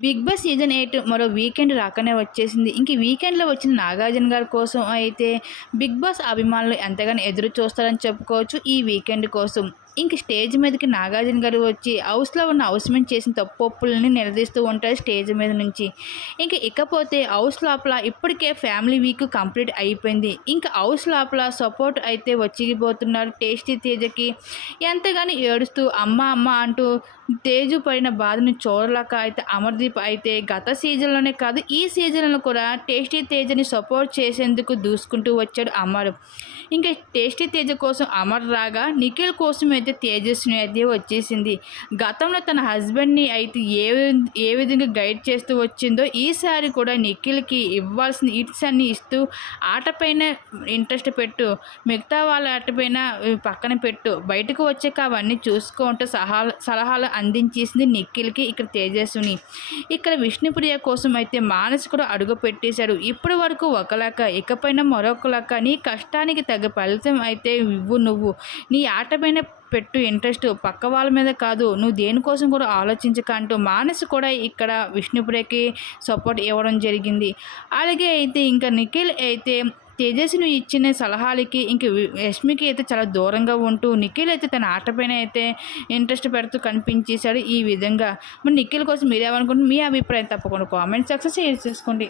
Big boss season 8 మరో weekend రాకనే వచ్చేసింది. ఇంక ఈ వీకెండ్‌లో వచ్చిన నాగార్జున గారి కోసం అయితే బిగ్ బాస్ అభిమానులు ఎంతగానో ఎదురు చూస్తారని చెప్పుకోవచ్చు ఈ వీకెండ్ కోసం. ఇంక స్టేజ్ మీదకి నాగార్జున గారు వచ్చి హౌస్‌లో ఉన్న హౌస్‌మేట్ చేసిన తప్పొప్పుల్ని నిలదీస్తూ ఉంటారు స్టేజ్ మీద నుంచి. ఇకపోతే హౌస్ లోపల ఇప్పటికే ఫ్యామిలీ వీక్ కంప్లీట్ అయిపోయింది. ఇంక హౌస్ లోపల సపోర్ట్ అయితే వచ్చిపోతున్నారు టేస్టీ తేజకి. ఎంతగానో ఏడుస్తూ అమ్మ అమ్మ అంటూ తేజు పడిన బాధని చూడలేక అయితే అమర్దీప్ అయితే గత సీజన్‌లోనే కాదు ఈ సీజన్‌లో కూడా టేస్టీ తేజని సపోర్ట్ చేసేందుకు దూసుకుంటూ వచ్చాడు అమర్. ఇంకా టేస్టీ తేజ కోసం అమర్ రాగా నిఖిల్ కోసం అయితే తేజస్విని అయితే వచ్చేసింది. గతంలో తన హస్బెండ్‌ని అయితే ఏ విధంగా గైడ్ చేస్తూ వచ్చిందో ఈసారి కూడా నిఖిల్‌కి ఇవ్వాల్సిన హిట్స్ అన్నీ ఇస్తూ ఆటపైన ఇంట్రెస్ట్ పెట్టు, మిగతా వాళ్ళ ఆటపైన పక్కన పెట్టు, బయటకు వచ్చాక అవన్నీ చూసుకుంటూ సలహాలు అందించేసింది నిఖిల్‌కి ఇక్కడ తేజస్విని. ఇక్కడ విష్ణుప్రియ కోసం అయితే మానస్ కూడా అడుగు పెట్టేశాడు. ఇప్పటి వరకు ఒకలాక ఇకపైన మరొకలాక నీ కష్టానికి తగ్గ ఫలితం అయితే ఇవ్వు నువ్వు. నీ ఆటపైన పెట్టు ఇంట్రెస్ట్, పక్క వాళ్ళ మీద కాదు, నువ్వు దేనికోసం కూడా ఆలోచించక అంటూ మానస్ కూడా ఇక్కడ విష్ణుప్రియకి సపోర్ట్ ఇవ్వడం జరిగింది. అలాగే అయితే ఇంకా నిఖిల్ అయితే తేజస్విని ఇచ్చిన సలహాలకి ఇంక యష్మికి అయితే చాలా దూరంగా ఉంటూ నిఖిల్ అయితే తన ఆటపైన అయితే ఇంట్రెస్ట్ పెడుతూ కనిపించేశాడు ఈ విధంగా. మరి నిఖిల్ కోసం మీరేమనుకుంటున్నారు? మీ అభిప్రాయం తప్పకుండా కామెంట్ సెక్షన్ షేర్ చేసుకోండి.